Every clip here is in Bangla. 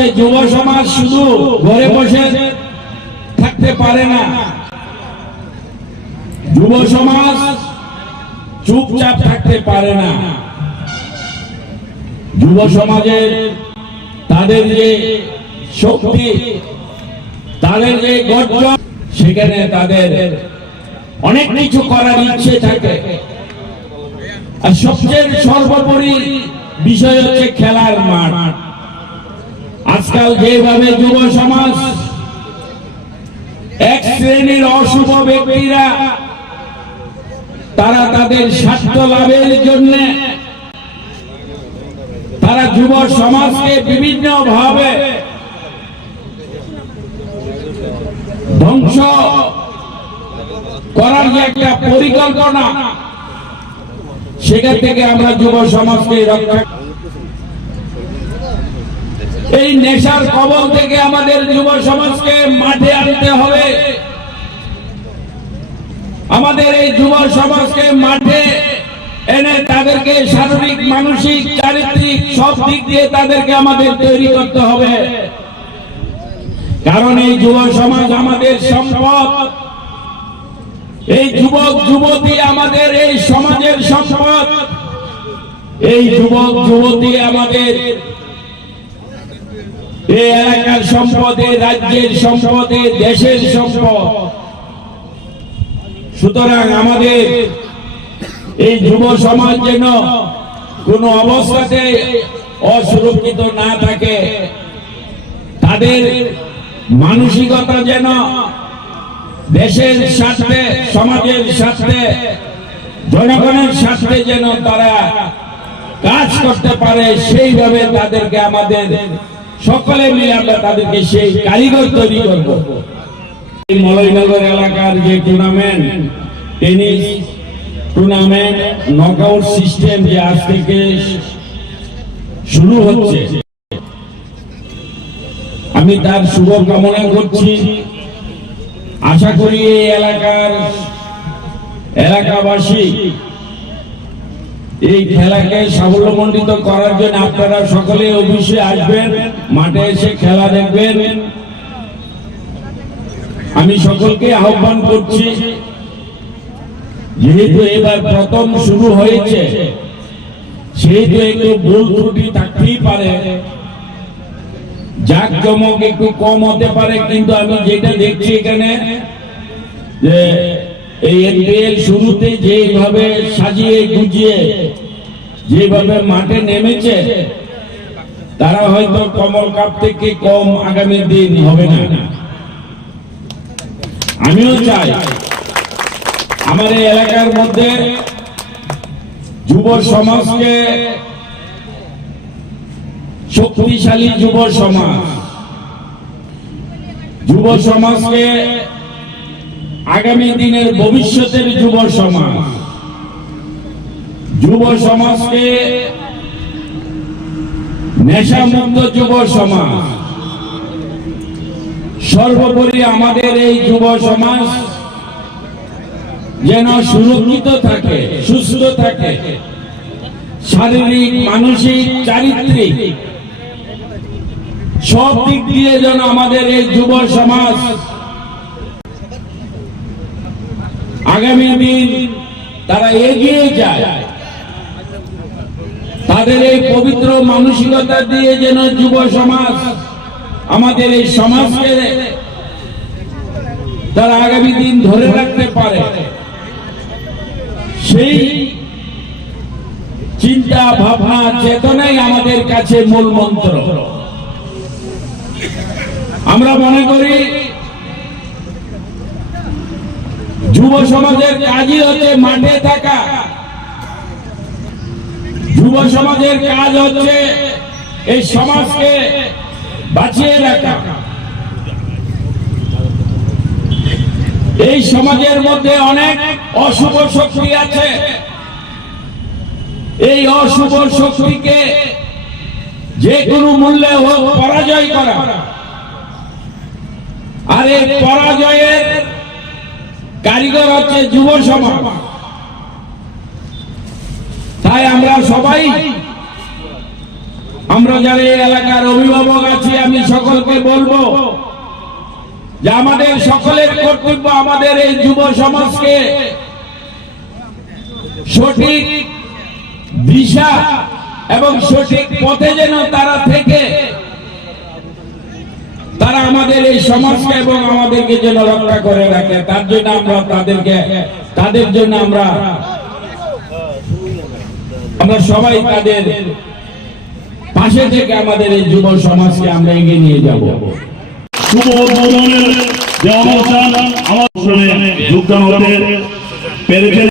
হচ্ছে যুব সমাজ শুধু ঘরে বসে থাকতে পারে না, যুব সমাজ চুপচাপ থাকতে পারে না। যুব সমাজের তাদের যে শক্তি, তাদের যে গর্জন, সেখানে তাদের অনেক কিছু করার ইচ্ছে থাকে। আর সবচেয়ে সর্বোপরি বিষয় হচ্ছে খেলার মাঠ। আজকাল যেভাবে যুব সমাজ, এক শ্রেণির অশুভ ব্যক্তিরা, তারা তাদের স্বার্থ লাভের জন্য, তারা যুব সমাজকে বিভিন্ন ভাবে ধ্বংস করার যে একটা পরিকল্পনা, সেখান থেকে আমরা যুব সমাজকে রক্ষা এই নেশার কবল থেকে আমাদের যুব সমাজকে মাঠে আনতে হবে। আমাদের এই যুব সমাজকে মাঠে এনে তাদেরকে শারীরিক, মানসিক, চারিত্রিক সব দিক দিয়ে তাদেরকে আমাদের তৈরি করতে হবে। কারণ এই যুব সমাজ আমাদের সম্পদ। এই যুবক, যুবতী আমাদের এই সমাজের সম্পদ। এই যুবক, যুবতী আমাদের এলাকার সম্পদ, রাজ্যের সম্পদ, দেশের সম্পদ। সুতরাং আমাদের এই যুব সমাজ যেন কোন অবস্থাতে অসুরক্ষিত না থাকে। তাদের মানসিকতা যেন দেশের স্বার্থে, সমাজের স্বার্থে, জনগণের স্বার্থে যেন তারা কাজ করতে পারে, সেইভাবে তাদেরকে আমাদের সকলে মিলে আমরা তাদেরকে সেই কারিগর তৈরি করব। মলয়নগর এলাকার যে tournament tennis tournament knockout system যে আজ থেকে শুরু হচ্ছে, আমি তার শুভ কামনা করছি। আশা করি এই এলাকার এলাকাবাসী এই খেলাকে সাফল্যমণ্ডিত করার জন্য আপনারা সকলে অবশ্যই আসবেন, মাঠে এসে খেলা দেখবেন। আমি সকলকে আহ্বান করছি, যেহেতু এবার প্রথম শুরু হয়েছে, সেহেতু একটু ভুল ত্রুটি থাকতেই পারে। জাক জমক একটু কম হতে পারে, কিন্তু আমি যেটা দেখছি এখানে, যে এই এনপিএল শুরুতে যেভাবে সাজিয়ে গুজিয়ে, যেভাবে মাঠে নেমেছে, তারা হয়তো কমল কাপ থেকে কম আগামী দিন হবে না। আমিও চাই আমার এই এলাকার মধ্যে যুব সমাজকে শক্তিশালী যুব সমাজ, যুব সমাজকে আগামী দিনের ভবিষ্যতের যুব সমাজ। যুব সমাজকে নেশামুক্ত যুব সমাজ। সর্বোপরি আমাদের এই যুব সমাজ যেন সুরক্ষিত থাকে, সুস্থ থাকে। শারীরিক, মানসিক, চারিত্রিক সব দিক দিয়ে যেন আমাদের এই যুব সমাজ আগামী দিন তারা এগিয়ে যায়। তাদের এই পবিত্র মানসিকতা দিয়ে যেন যুব সমাজ, আমাদের এই সমাজকে তারা আগামী দিন ধরে রাখতে পারে। সেই চিন্তা, ভাবনা, চেতনাই আমাদের কাছে মূল মন্ত্র। আমরা মনে করি যুব সমাজের কাজই হচ্ছে মাঠে থাকা। যুব সমাজের কাজ হচ্ছে এই সমাজকে বাঁচিয়ে রাখা। এই সমাজের মধ্যে অনেক অশুভ শক্তি আছে। এই অশুভ শক্তিকে যে কোনো মূল্যে হোক পরাজয় করা। আর এই পরাজয়ের কারিগর হচ্ছে যুব সমাজ। তাই আমরা সবাই, আমরা যারা এই এলাকার অভিভাবক আছি, আমি সকলকে বলব যে আমাদের সকলের কর্তব্য আমাদের এই যুব সমাজকে সঠিক দিশা এবং সঠিক পথে যেন তারা থেকে তারা আমাদের এই সমাজকে এবং আমাদেরকে যেন রক্ষা করে রাখে তার জন্য আমরা তাদেরকে তাদের জন্য আমরা আমরা সবাই তাদের পাশে থেকে আমাদের এই যুব সমাজকে আমরা এগিয়ে নিয়ে যাব। শুভ উদ্বোধনের যে অনুষ্ঠান আমার যোগদান হতে পেরেছেন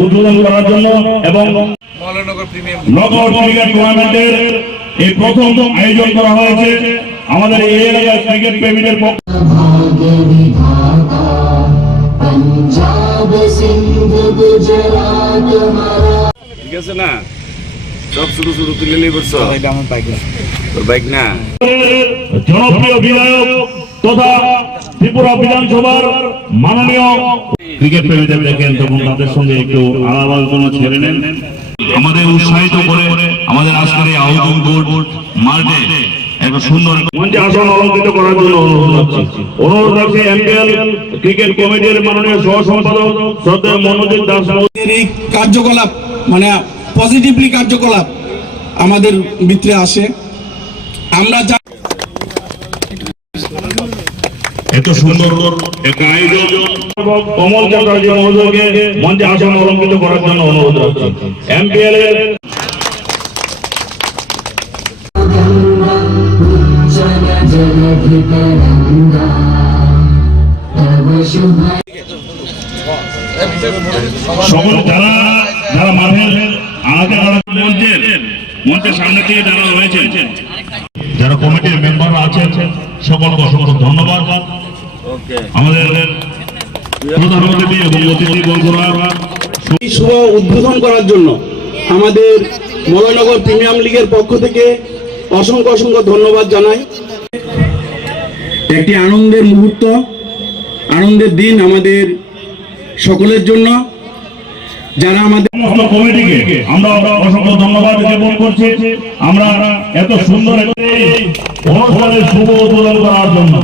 উদ্বোধন করার জন্য এবং নগর টুর্নামেন্টের এই প্রথম আয়োজন করা হয়েছে আমাদের এই এলাকার ক্রিকেট প্রেমীদের জনপ্রিয় তথা বিধানসভার মাননীয় ক্রিকেট তাদের সঙ্গে ছেড়ে নেন। আমাদের উৎসাহিত করে আমাদের আজকের এই বোর্ড মাঠে একটা সুন্দর মঞ্চে আসন অলঙ্কৃত করার জন্য অনুরোধ রাখছি অনুরোধ রাখছি এমপিএল ক্রিকেট কমিটির মাননীয় সহ সম্পাদক শ্রদ্ধেয় মনোজিৎ দাস এই কার্যকলাপ মানে পজিটিভলি কার্যকলাপ আমাদের ভিতরে আসে। আমরা যা এত সুন্দর আয়োজন। কমল মহোদয়কে মঞ্চে আসন অলঙ্কৃত করার জন্য অনুরোধ রাখছি। এমপিএল এর সকল যারা যারা মাঠের আলাদা আলাদা মঞ্চের মঞ্চের সামনে থেকে যারা রয়েছে যারা কমিটির মেম্বার আছেন, সকলকে অসংখ্য ধন্যবাদ। আমাদের প্রধানমন্ত্রী এবং অতিথি বন্ধুরা শুভ উদ্বোধন করার জন্য আমাদের মলয়নগর প্রিমিয়াম লীগের পক্ষ থেকে অসংখ্য অসংখ্য ধন্যবাদ জানাই। একটি আনন্দের মুহূর্ত, আনন্দের দিন আমাদের সকলের জন্য। যারা আমাদের সমস্ত কমিটিকে আমরা অসংখ্য ধন্যবাদ জ্ঞাপন করছি। আমরা এত সুন্দর শুভ উদ্বোধন করার জন্য।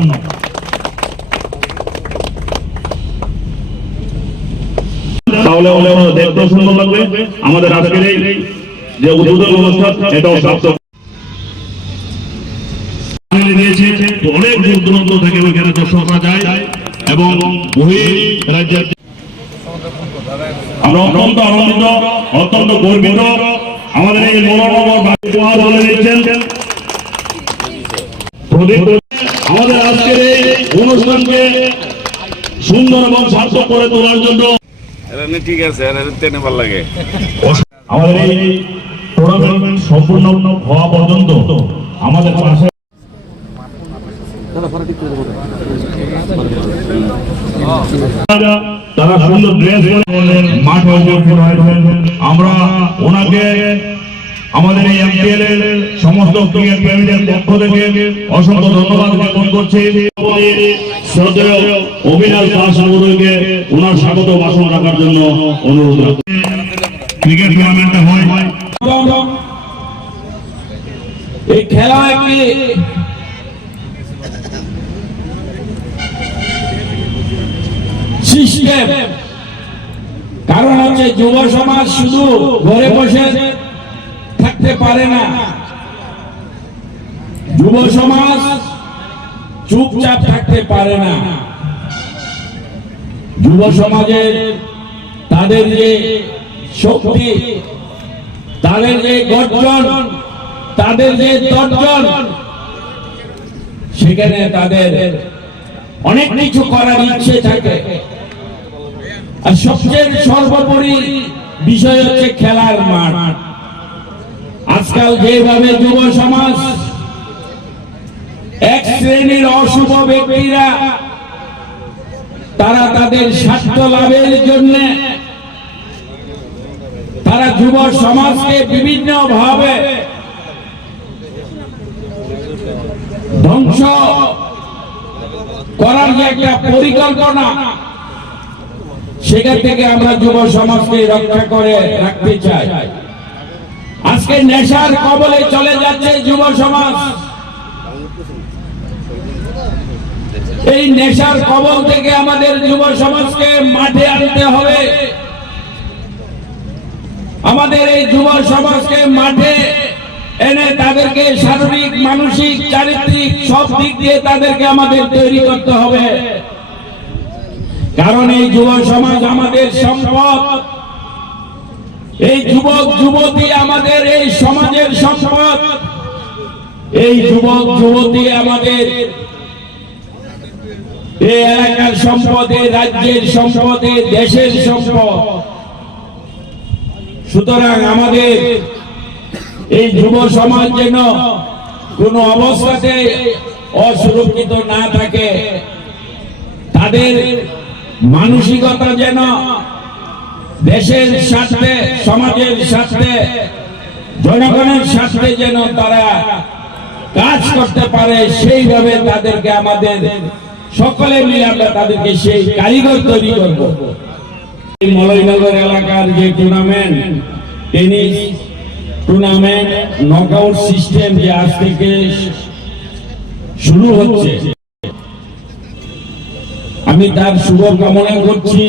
তাহলে হলে দেখতে সুন্দর লাগবে। আমাদের আজকের এই যে উদ্বোধন অনুষ্ঠান, এটাও সার্থক। দিয়েছে। অনেক দূর দূরান্ত থেকে ওইখানে দর্শকরা যায় এবং বহি রাজ্যের আমরা অত্যন্ত আনন্দিত অত্যন্ত গর্বিত। আমাদের এই মনোনগর বলে দিচ্ছেন আমাদের আজকের এই অনুষ্ঠানকে সুন্দর এবং সার্থক করে তোলার জন্য ঠিক আছে এরা ভালো লাগে। আমাদের এই টুর্নামেন্ট সম্পূর্ণ হওয়া পর্যন্ত আমাদের পাশে তারা সুন্দর ড্রেস পরে মাঠে হয়েছেন আমরা ওনাকে, আমাদের এই এমপিএল এর সমস্ত ক্রিকেট প্রেমীদের পক্ষ থেকে অসংখ্য ধন্যবাদ জ্ঞাপন করছি। শ্রদ্ধেয় দাস হয়। সিস্টেম কারণ হচ্ছে যুব সমাজ শুধু ঘরে বসে থাকতে পারে না। যুব সমাজ চুপচাপ থাকতে পারে না। যুব সমাজের তাদের যে শক্তি, তাদের যে গর্জন, তাদের যে তর্জন, সেখানে তাদের অনেক কিছু করার ইচ্ছে থাকে। আর সবচেয়ে সর্বোপরি বিষয় হচ্ছে খেলার মাঠ। আজকাল যেভাবে যুব সমাজ এক শ্রেণির অশুভ ব্যক্তিরা, তারা তাদের স্বার্থ লাভের জন্য তারা যুব সমাজকে বিভিন্ন ভাবে ধ্বংস করার যে একটা পরিকল্পনা সেখান থেকে আমরা যুব সমাজকে রক্ষা করে রাখতে চাই। আজকে নেশার কবলে চলে যাচ্ছে যুব সমাজ। এই নেশার কবল থেকে আমাদের যুব সমাজকে মাঠে আনতে হবে। আমাদের এই যুব সমাজকে মাঠে এনে তাদেরকে শারীরিক, মানসিক, চারিত্রিক সব দিক দিয়ে তাদেরকে আমাদের তৈরি করতে হবে। কারণ এই যুব সমাজ আমাদের সম্পদ। এই যুবক, যুবতী আমাদের এই সমাজের সম্পদ। এই যুবক, যুবতী আমাদের এই এলাকার সম্পদ রাজ্যের সম্পদ দেশের সম্পদ। সুতরাং আমাদের এই যুব সমাজ যেন কোন অবস্থাতে অসুরক্ষিত না থাকে, তাদের মানসিকতা যেন দেশের স্বার্থে, সমাজের স্বার্থে, জনগণের স্বার্থে যেন তারা কাজ করতে পারে, সেইভাবে তাদেরকে আমাদের সকলে মিলে আমরা তাদেরকে সেই কারিগর তৈরি করব। মলয়নগর এলাকার যে tournament tennis tournament knockout system যে আজ থেকে শুরু হচ্ছে আমি তার শুভ কামনা করছি।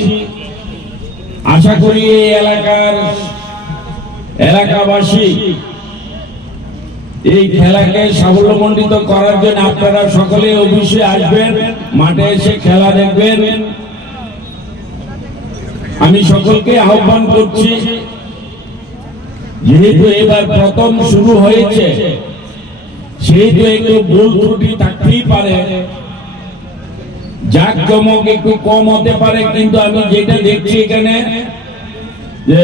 আশা করি এই এলাকার এলাকাবাসী এই খেলাকে সাফল্যমণ্ডিত করার জন্য আপনারা সকলে অফিসে আসবেন, মাঠে এসে খেলা দেখবেন। আমি সকলকে আহ্বান করছি, যেহেতু এবার প্রথম শুরু হয়েছে, সেহেতু একটু ভুল ত্রুটি থাকতেই পারে। জাক জমক একটু কম হতে পারে, কিন্তু আমি যেটা দেখছি এখানে, যে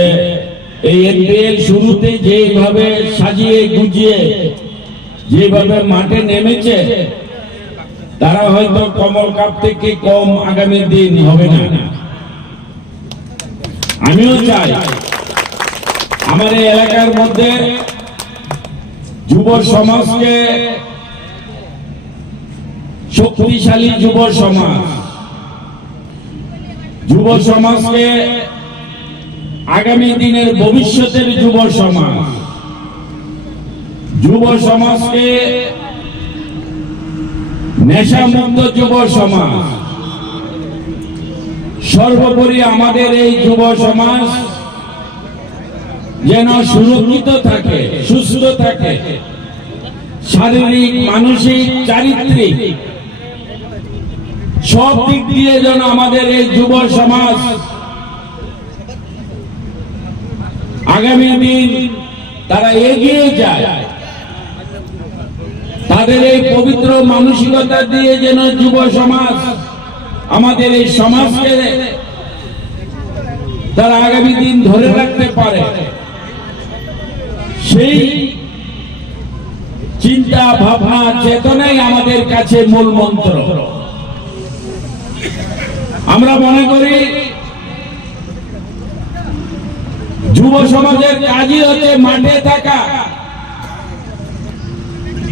এই এনপিএল শুরুতে যেভাবে সাজিয়ে গুজিয়ে, যেভাবে মাঠে নেমেছে, তারা হয়তো কমল কাপ থেকে কম আগামী দিন হবে না। আমিও চাই, আমার এলাকার মধ্যে যুব সমাজকে শক্তিশালী যুব সমাজ। যুব সমাজকে আগামী দিনের ভবিষ্যতের যুব সমাজ। যুব সমাজকে নেশামুক্ত যুব সমাজ। সর্বোপরি আমাদের এই যুব সমাজ যেন সুরক্ষিত থাকে, সুস্থ থাকে। শারীরিক, মানসিক, চারিত্রিক সব দিক দিয়ে যেন আমাদের এই যুব সমাজ আগামী দিন তারা এগিয়ে যায়। তাদের এই পবিত্র মানসিকতা দিয়ে যেন যুব সমাজ আমাদের এই সমাজকে তারা আগামী দিন ধরে রাখতে পারে। সেই চিন্তা, ভাবনা, চেতনাই আমাদের কাছে মূল মন্ত্র। আমরা মনে করি যুব সমাজের কাজই হচ্ছে মাঠে থাকা।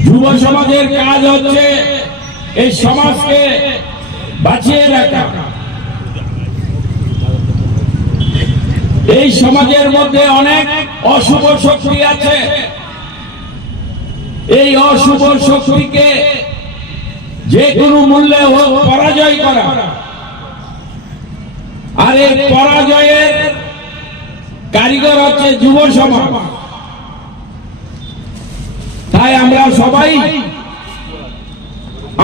যুব সমাজের কাজ হচ্ছে এই সমাজকে বাঁচিয়ে রাখা। এই সমাজের মধ্যে অনেক অশুভ শক্তি আছে। এই অশুভ শক্তিকে যে কোনো মূল্যে পরাজয় করা। আর এই পরাজয়ের কারিগর হচ্ছে যুব সমাজ। তাই আমরা সবাই,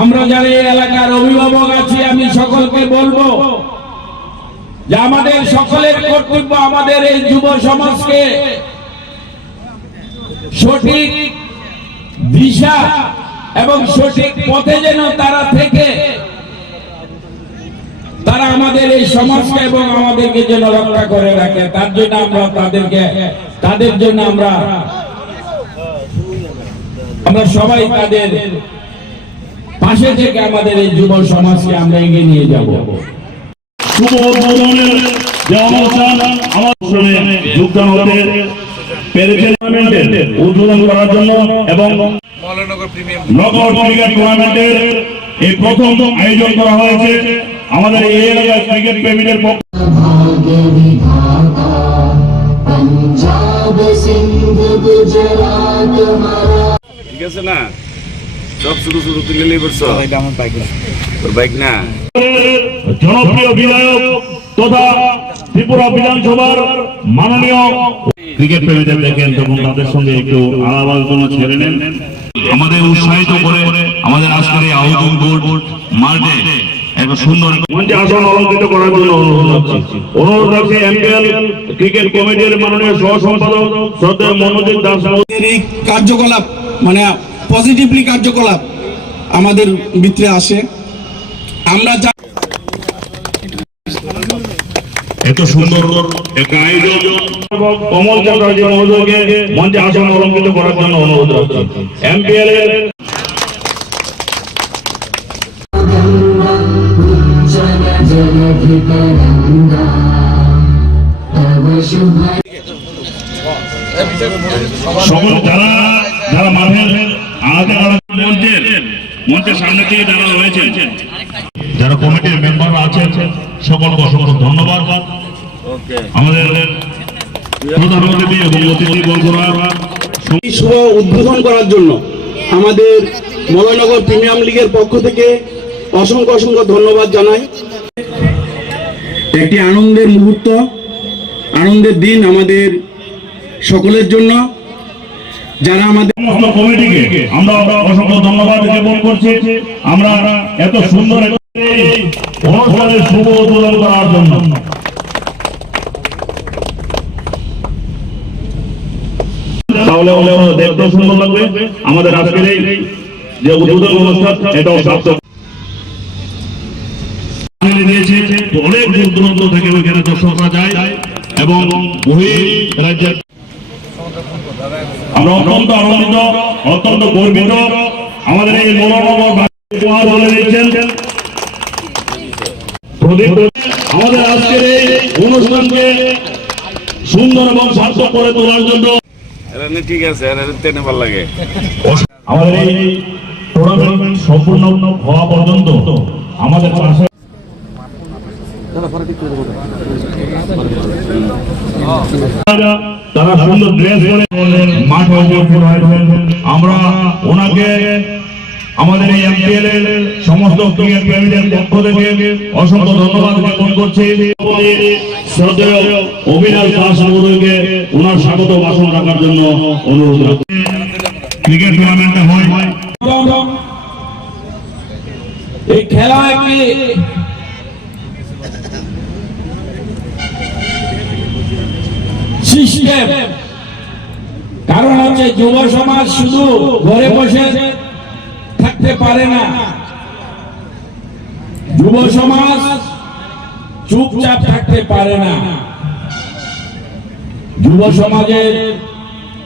আমরা যারা এই এলাকার অভিভাবক আছি, আমি সকলকে বলব যে আমাদের সকলের কর্তব্য আমাদের এই যুব সমাজকে সঠিক দিশা এবং সঠিক পথে যেন তারা থেকে তারা আমাদের এই সমাজকে এবং আমাদেরকে যেন রক্ষা করে রাখে তার জন্য আমরা তাদেরকে তাদের জন্য আমরা আমরা সবাই তাদের পাশে থেকে আমাদের এই যুব সমাজকে আমরা এগিয়ে নিয়ে যাব। যোগদান হতে পেরেছে উদ্বোধন করার জন্য এবং টুর্নামেন্টের এই প্রথম আয়োজন করা হয়েছে। আমাদের এই এলাকায় ক্রিকেট প্রেমীদের ঠিক আছে না? সব তুলে নিয়ে পড়ছো আমার বাইক তোর বাইক না? জনপ্রিয় বিধায়ক তথা ত্রিপুরা বিধানসভার মাননীয় ক্রিকেট প্রেমীদের দেখেন তখন তাদের সঙ্গে একটু আলাপ আলোচনা ছেড়ে নেন। আমাদের উৎসাহিত করে আমাদের আজকের আয়োজন বোর্ড একটা সুন্দর মঞ্চে আসন অলঙ্কৃত করার জন্য অনুরোধ রাখছি অনুরোধ রাখছি এমপিএল ক্রিকেট কমিটির মাননীয় সহ সম্পাদক শ্রদ্ধেয় মনোজিৎ দাস এই কার্যকলাপ মানে পজিটিভলি কার্যকলাপ আমাদের ভিতরে আসে। আমরা যা এত সুন্দর একটা আয়োজন। এবং কমল মহোদয়কে মঞ্চে আসন অলঙ্কৃত করার জন্য অনুরোধ রাখছি। এমপিএল এর সকল যারা যারা মাঠের আলাদা আলাদা মঞ্চের মঞ্চের সামনে থেকে যারা রয়েছেন যারা কমিটির মেম্বার আছেন সকলকে অসংখ্য ধন্যবাদ। আমাদের প্রধান অতিথি এবং অতিথি বন্ধুরা শুভ উদ্বোধন করার জন্য আমাদের মলয়নগর প্রিমিয়াম লিগের পক্ষ থেকে অসংখ্য অসংখ্য ধন্যবাদ জানাই। একটি আনন্দের মুহূর্ত আনন্দের দিন আমাদের সকলের জন্য। যারা আমাদের কমিটিকে আমরা অসংখ্য ধন্যবাদ জ্ঞাপন করছি। আমরা এত সুন্দর অনুষ্ঠানের শুভ উদ্বোধন করার জন্য। তাহলে আমাদের সুন্দর লাগবে। আমাদের আজকের এই যে উদ্বোধন অনুষ্ঠান এটাও সার্থক। দিয়েছে। তো অনেক দূর দূরান্ত থেকে ওইখানে দর্শকরা যায় এবং বহির রাজ্যের আমরা অত্যন্ত আনন্দিত অত্যন্ত গর্বিত। আমাদের এই মনোনগর উপহার বলে দিচ্ছেন। প্রদীপ আমাদের আজকের এই অনুষ্ঠানকে সুন্দর এবং সার্থক করে তোলার জন্য ঠিক আছে ভালো লাগে। আমাদের এই টুর্নামেন্ট সম্পূর্ণ হওয়া পর্যন্ত আমাদের পাশে তারা সুন্দর ড্রেস পরে মাঠে উপস্থিত হয়েছেন আমরা ওনাকে আমাদের এই এমপিএল এর সমস্ত ক্রিকেট প্রেমীদের পক্ষ থেকে অসংখ্য ধন্যবাদ জ্ঞাপন করছি। শ্রদ্ধেয় অবিনাশ দাস মহোদয়কে ওনার স্বাগত ভাষণ রাখার জন্য অনুরোধ রাখছি। ক্রিকেট টুর্নামেন্টটা হয়। এই খেলা একটি সিস্টেম কারণ হচ্ছে যুব সমাজ শুধু ঘরে বসে থাকতে পারে না। যুব সমাজ চুপচাপ থাকতে পারে না। যুব সমাজের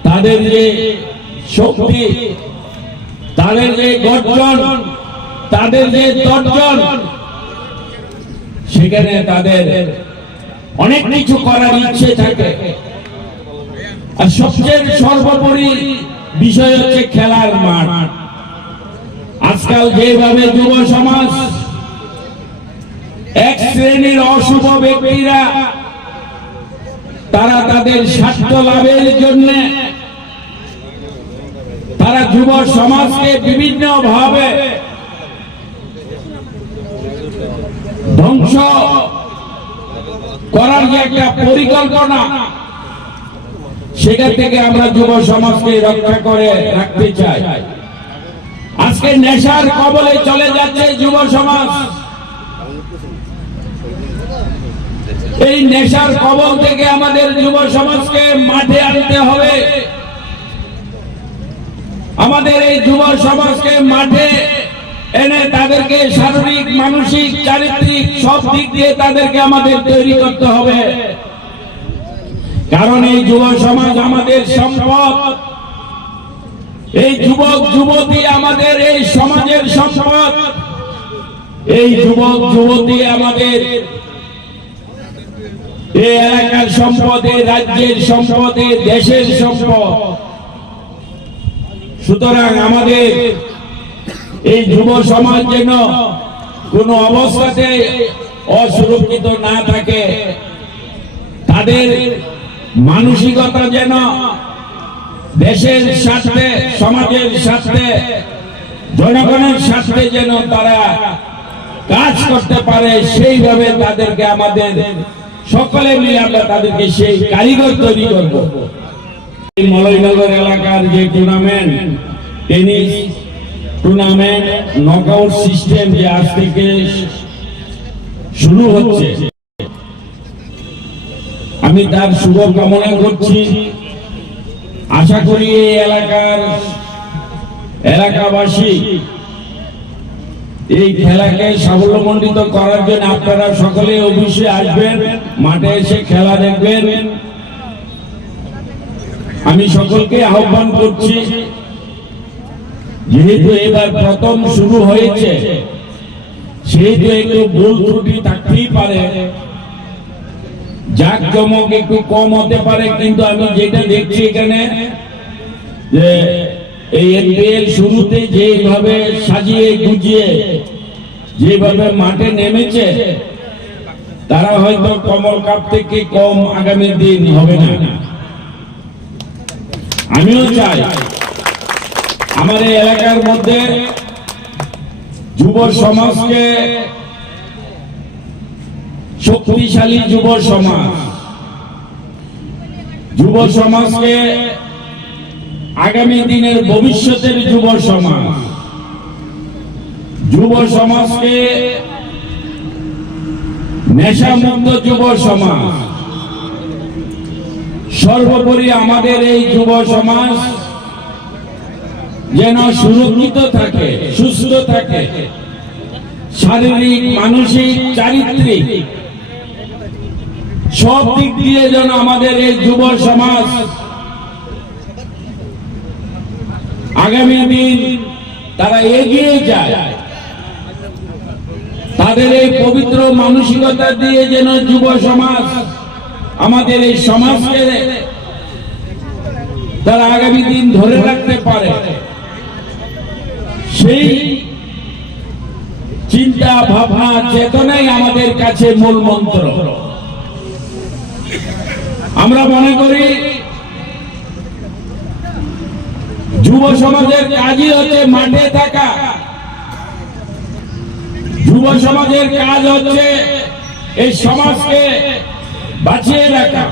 তাদের যে শক্তি, তাদের যে গর্জন, তাদের যে তর্জন, সেখানে তাদের অনেক কিছু করার ইচ্ছে থাকে। আর সবচেয়ে সর্বোপরি বিষয় হচ্ছে খেলার মাঠ। আজকাল যেভাবে যুব সমাজ এক শ্রেণির অশুভ ব্যক্তিরা, তারা তাদের স্বার্থ লাভের জন্য তারা যুব সমাজকে বিভিন্ন ভাবে ধ্বংস করার যে একটা পরিকল্পনা সেখান থেকে আমরা যুব সমাজকে রক্ষা করে রাখতে চাই। আজকে নেশার কবলে চলে যাচ্ছে যুব সমাজ। এই নেশার কবল থেকে আমাদের যুব সমাজকে মাঠে আনতে হবে। আমাদের এই যুব সমাজকে মাঠে এনে তাদেরকে শারীরিক, মানসিক, চারিত্রিক সব দিক দিয়ে তাদেরকে আমাদের তৈরি করতে হবে। কারণ এই যুব সমাজ আমাদের সম্পদ। এই যুবক, যুবতী আমাদের এই সমাজের সম্পদ। এই যুবক, যুবতী আমাদের এই এলাকার সম্পদ রাজ্যের সম্পদ দেশের সম্পদ। সুতরাং আমাদের এই যুব সমাজ যেন কোন অবস্থাতে অসুরক্ষিত না থাকে, তাদের মানসিকতা যেন দেশের স্বার্থে, সমাজের স্বার্থে, জনগণের স্বার্থে যেন তারা কাজ করতে পারে, সেইভাবে তাদেরকে আমাদের সকলে মিলে আমরা তাদেরকে সেই কারিগর তৈরি করব। মলয়নগর এলাকার যে tournament tennis tournament knockout system যে আজ থেকে শুরু হচ্ছে আমি তার শুভ কামনা করছি। আশা করি এই এলাকার এলাকাবাসী এই খেলাকে সাফল্যমণ্ডিত করার জন্য আপনারা সকলে অবশ্যই আসবেন, মাঠে এসে খেলা দেখবেন। আমি সকলকে আহ্বান করছি, যেহেতু এবার প্রথম শুরু হয়েছে, সেহেতু একটু ভুল ত্রুটি থাকতেই পারে। জাক জমক একটু কম হতে পারে, কিন্তু আমি যেটা দেখছি এখানে যে এই এনপিএল শুরুতে যেভাবে সাজিয়ে গুজিয়ে যেভাবে মাঠে নেমেছে, তারা হয়তো কমল কাপ থেকে কম আগামী দিন হবে না। আমিও চাই আমার এলাকার মধ্যে যুব সমাজকে শক্তিশালী যুব সমাজ। যুব সমাজকে আগামী দিনের ভবিষ্যতের যুব সমাজ। যুব সমাজকে নেশামুক্ত যুব সমাজ। সর্বোপরি আমাদের এই যুব সমাজ যেন সুরক্ষিত থাকে, সুস্থ থাকে। শারীরিক, মানসিক, চারিত্রিক সব দিক দিয়ে যেন আমাদের এই যুব সমাজ আগামী দিন তারা এগিয়ে যায়। তাদের এই পবিত্র মানসিকতা দিয়ে যেন যুব সমাজ আমাদের এই সমাজকে তারা আগামী দিন ধরে রাখতে পারে। সেই চিন্তা, ভাবনা, চেতনাই আমাদের কাছে মূল মন্ত্র। আমরা মনে করি যুব সমাজের কাজই হচ্ছে মাঠে থাকা। যুব সমাজের কাজ হচ্ছে এই সমাজকে বাঁচিয়ে রাখা।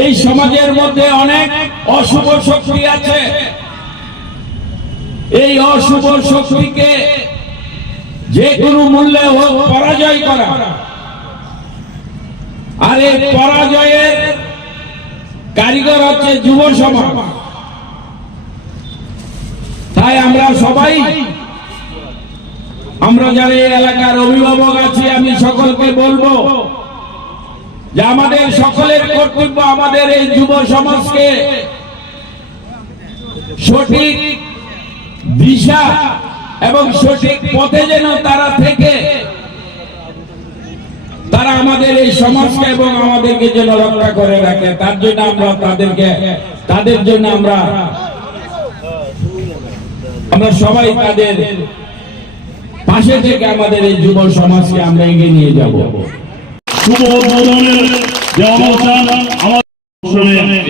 এই সমাজের মধ্যে অনেক অশুভ শক্তি আছে। এই অশুভ শক্তিকে যে কোনো মূল্যে হোক পরাজয় করা। আর এই পরাজয়ের কারিগর হচ্ছে যুব সমাজ। তাই আমরা সবাই, আমরা যারা এই এলাকার অভিভাবক আছি, আমি সকলকে বলব যে আমাদের সকলের কর্তব্য আমাদের এই যুব সমাজকে সঠিক দিশা এবং সঠিক পথে যেন তারা থেকে তারা আমাদের এই সমাজকে এবং আমাদেরকে যেন রক্ষা করে রাখে তার জন্য আমরা তাদেরকে তাদের জন্য আমরা আমরা সবাই তাদের পাশে থেকে আমাদের এই যুব সমাজকে আমরা এগিয়ে নিয়ে যাব। শুভ উদ্বোধনের যে অনুষ্ঠান আমার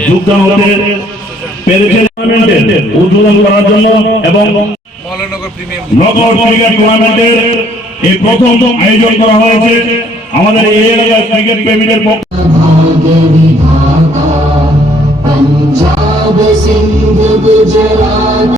যোগদান হতে পেরেছে উদ্বোধন করার জন্য এবং নগর ক্রিকেট টুর্নামেন্টের এই প্রথম আয়োজন করা হয়েছে। আমাদের এই এলাকার ক্রিকেট প্রেমীদের পক্ষ